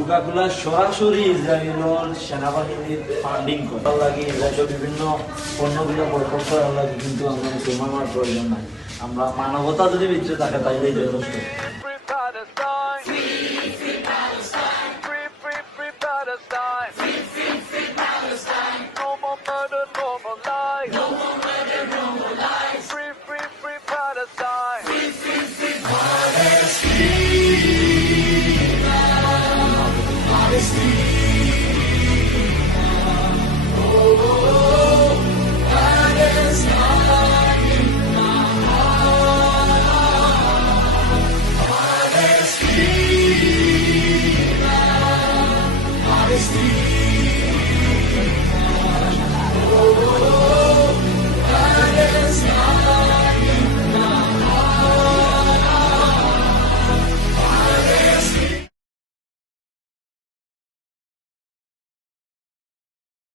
কোকাকোলা সরাসরি ইসরায়েলের সেনাবাহিনীর ফান্ডিং করে লাগে, ইসরায়েলের বিভিন্ন পণ্যগুলো বয়কট করার লাগে, কিন্তু আমরা মুসলমান হওয়ার প্রয়োজন নাই। আমরা মানবতা যদি ভিতরে থাকে তাইলেই যথেষ্ট। Honesty.